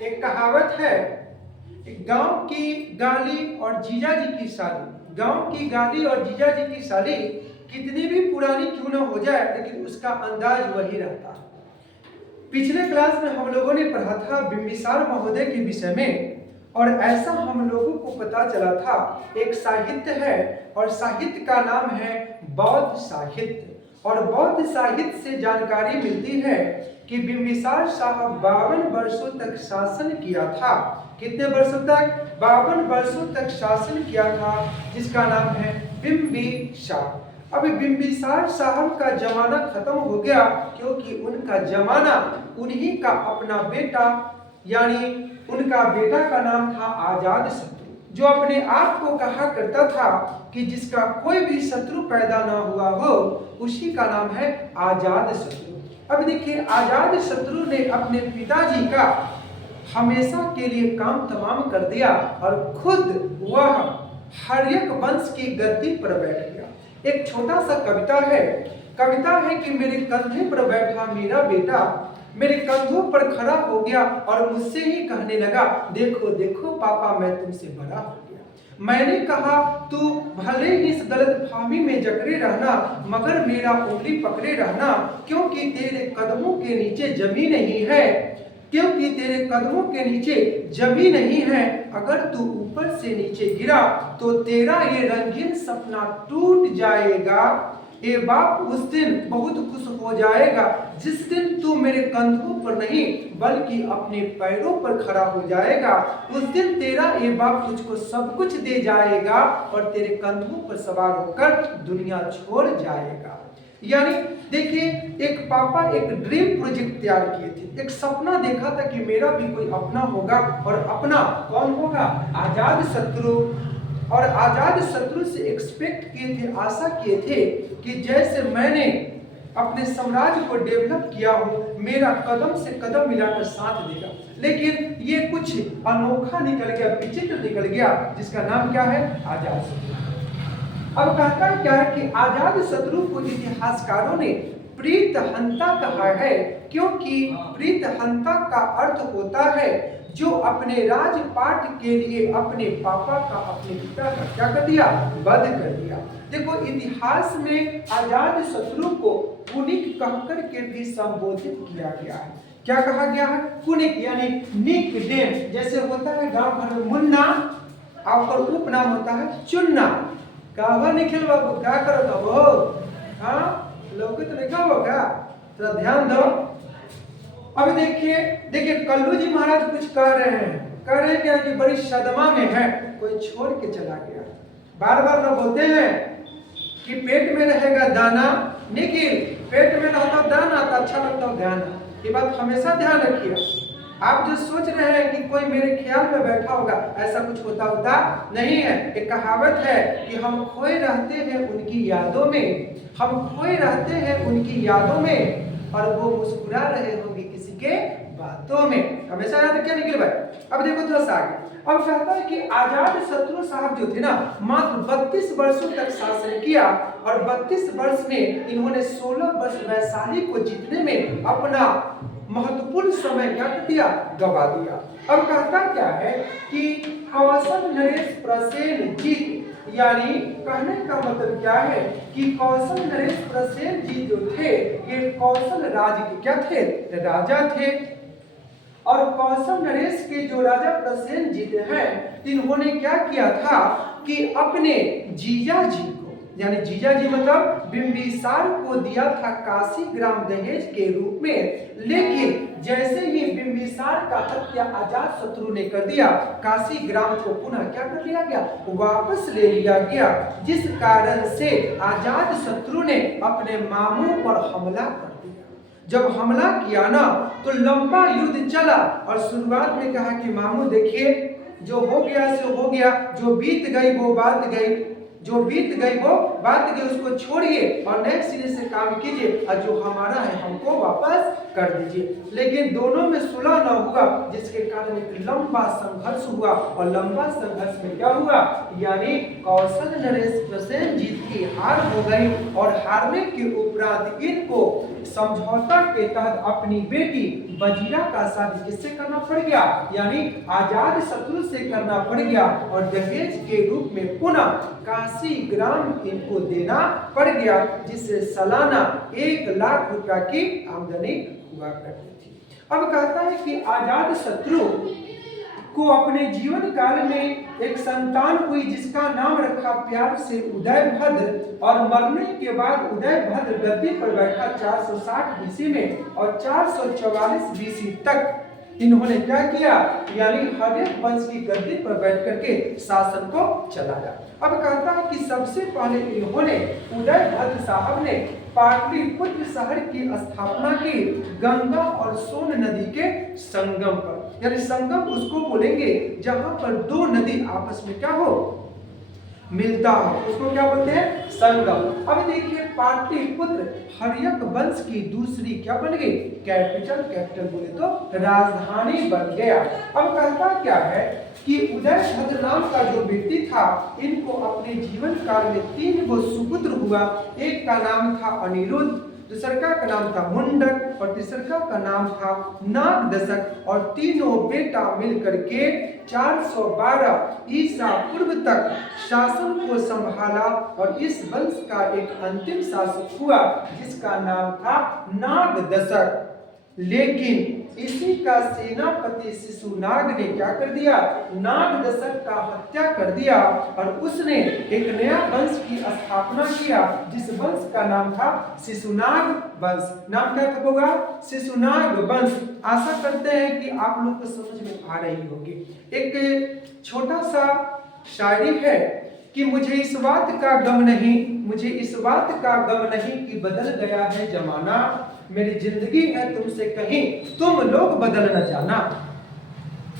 एक कहावत है, गांव की गाली और जीजा जी की साली। गांव की गाली और जीजा जी की साली कितनी भी पुरानी क्यों न हो जाए, लेकिन उसका अंदाज वही रहता है। पिछले क्लास में हम लोगों ने पढ़ा था बिंबिसार महोदय के विषय में, और ऐसा हम लोगों को पता चला था एक साहित्य है, और साहित्य का नाम है बौद्ध साहित्य। और बौद्ध साहित्य से जानकारी मिलती है कि बिंबिसार साहब 52 वर्षों तक शासन किया था। कितने वर्षों तक? 52 वर्षों तक शासन किया था, जिसका नाम है बिंबिसार। अब बिंबिसार साहब का जमाना खत्म हो गया, क्योंकि उनका जमाना उन्हीं का अपना बेटा, यानी उनका बेटा का नाम था आजाद शत्रु, जो अपने आप को कहा करता था कि जिसका कोई भी शत्रु पैदा ना हुआ हो, उसी का नाम है आजाद शत्रु। अब देखिए, आजाद शत्रु ने अपने पिताजी का हमेशा के लिए काम तमाम कर दिया, और खुद वह हर्यक वंश की गद्दी पर बैठ गया। एक छोटा सा कविता है कि मेरे कंधे पर बैठा मेरा बेटा, मेरे कंधों पर खड़ा हो गया और मुझसे ही कहने लगा, देखो देखो पापा, मैं तुमसे बड़ा हो गया। मैंने कहा, तू भले ही इस गलतफहमी में जकड़े रहना, मगर मेरा उंगली पकड़े रहना, क्योंकि तेरे कदमों के नीचे जमीन नहीं है, क्योंकि तेरे कदमों के नीचे जमीन नहीं है। अगर तू ऊपर से नीचे गिरा तो तेरा ये रंगीन सपना टूट जाएगा। ए बाप, उस दिन बहुत खुश हो जाएगा जिस दिन तू मेरे कंधों पर नहीं बल्कि अपने पैरों पर खड़ा हो जाएगा। उस दिन तेरा ए बाप तुझको सब कुछ दे जाएगा और तेरे कंधों पर सवार होकर दुनिया छोड़ जाएगा। यानी देखिए, एक पापा एक ड्रीम प्रोजेक्ट तैयार किए थे, एक सपना देखा था कि मेरा भी कोई अपना होगा, और अपना कौन होगा? आजाद शत्रु। और आजाद शत्रु से एक्सपेक्ट किए थे, आशा किए थे कि जैसे मैंने अपने साम्राज्य को डेवलप किया हो, मेरा कदम से कदम मिलाकर साथ देगा। लेकिन ये कुछ अनोखा निकल गया, विचित्र निकल गया, जिसका नाम क्या है? आजाद शत्रु। अब कहता क्या है कि आजाद शत्रु को इतिहासकारों ने प्रीतहंता कहा है, क्योंकि प्रीतहंता का अर्थ होता है जो अपने राजपाट के लिए अपने पापा का, अपने पिता का क्या कर दिया? वध कर दिया। देखो, इतिहास में आजाद शत्रु को कुनिक कहकर के भी संबोधित किया गया है। क्या कहा गया है? कुनिक, यानी निक नेम। जैसे होता है गांव भर में मुन्ना, और उपनाम होता है चुन्ना। कहवा निखिल बाबू, क्या करो तो वो? हाँ, लोग तो लिखा होगा, थोड़ा ध्यान दो। अब देखिए कल्लू जी महाराज कुछ कह रहे हैं क्या कि बड़ी सदमा में है, कोई छोड़ के चला गया। बार बार लोग बोलते हैं कि पेट में रहेगा दाना, निखिल पेट में रहता दाना तो अच्छा लगता गाना। ये बात हमेशा ध्यान रखिए। आप जो सोच रहे हैं कि कोई मेरे ख्याल में बैठा होगा, ऐसा कुछ होता नहीं है। एक कहावत है कि हम खोए रहते हैं उनकी यादों में, हम खोए रहते हैं उनकी यादों में, और वो मुस्कुरा रहे होंगे किसी के बातों में। हमेशा याद रखिए निखिल भाई। अब देखो थोड़ा सा आगे। अब कहता है कि आजाद शत्रु साहब जो थे ना, मात्र 32 वर्षों तक शासन किया, और 32 वर्ष में इन्होंने 16 वर्ष वैशाली को जीतने में अपना महत्वपूर्ण समय क्या दिया? गवा दिया। अब कहता क्या है कि कौशल नरेश प्रसेन जीत, यानी कहने का मतलब क्या है कि कौशल नरेश प्रसेन जी जो थे, ये कौशल राज्य के क्या थे? राजा थे। और कौशल नरेश के जो राजा प्रसेन जी हैं, इन्होंने क्या किया था कि अपने जीजा जी को, यानी जीजा जी मतलब बिंबिसार को दिया था काशी ग्राम दहेज के रूप में। लेकिन जैसे ही बिंबिसार का हत्या आजाद शत्रु ने कर दिया, काशी ग्राम को पुनः क्या कर लिया गया? वापस ले लिया गया, जिस कारण से आजाद शत्रु ने अपने मामू पर हमला कर दिया। जब हमला किया ना, तो लंबा युद्ध चला, और शुरुआत में कहा कि मामू देखिए, जो हो गया सो हो गया, जो बीत गई वो बात गई, जो बीत गई वो बात गई, उसको छोड़िए और नए सिरे से काम कीजिए, और जो हमारा है हमको वापस कर दीजिए। लेकिन दोनों में सुलह न हुआ, जिसके कारण एक लंबा संघर्ष हुआ, और लंबा संघर्ष में क्या हुआ? यानी कौशल नरेश प्रसेन जीत की हार हो गई, और हारने के उपरांत इनको समझौता के तहत अपनी बेटी वजीरा का शादी किससे करना पड़ गया, यानी आजाद शत्रु से करना पड़ गया, और दहेज के रूप में पुनः काशी ग्राम इनको देना पड़ गया, जिससे सालाना 1 लाख रुपया की आमदनी हुआ करती थी। अब कहता है कि आजाद शत्रु को अपने जीवन काल में एक संतान हुई जिसका नाम रखा प्यार से उदयभद्र, और मरने के बाद उदयभद्र गद्दी पर बैठा 460 बीसी में, और 444 बीसी तक इन्होंने क्या किया, यानी हर्यक वंश की गद्दी पर बैठ करके शासन को चलाया। अब कहता है कि सबसे पहले इन्होंने उदयभद्र साहब ने पाटलिपुत्र शहर की स्थापना की, गंगा और सोन नदी के संगम पर, यानी संगम उसको बोलेंगे जहां पर 2 नदी आपस में क्या हो, मिलता हो, उसको क्या बोलते हैं, संगम। अब देखिए पाटलिपुत्र हर्यक वंश की दूसरी क्या बन गई, कैपिटल बोले तो राजधानी बन गया। अब कहता क्या है कि उदयभद्र नाम का जो व्यक्ति था, इनको अपने जीवन काल में 3 गो सुपुत्र हुआ। एक का नाम था अनिरुद्ध, दूसरा का नाम था मुंडक, और तीसरा का नाम था नागदशक, और तीनों बेटा मिलकर के 412 ईसा पूर्व तक शासन को संभाला, और इस वंश का एक अंतिम शासक हुआ जिसका नाम था नागदशक। लेकिन इसी का सेनापति शिशुनाग ने क्या कर दिया, नागदशक का हत्या कर दिया, और उसने एक नया वंश की स्थापना किया जिस वंश का नाम था शिशुनाग वंश। नाम क्या होगा, शिशुनाग वंश। आशा करते हैं कि आप लोग को समझ में आ रही होगी। एक छोटा सा शायरी है कि मुझे इस बात का गम नहीं, मुझे इस बात का गम नहीं कि बदल गया है जमाना, मेरी जिंदगी है तुमसे कहीं तुम लोग बदल न जाना।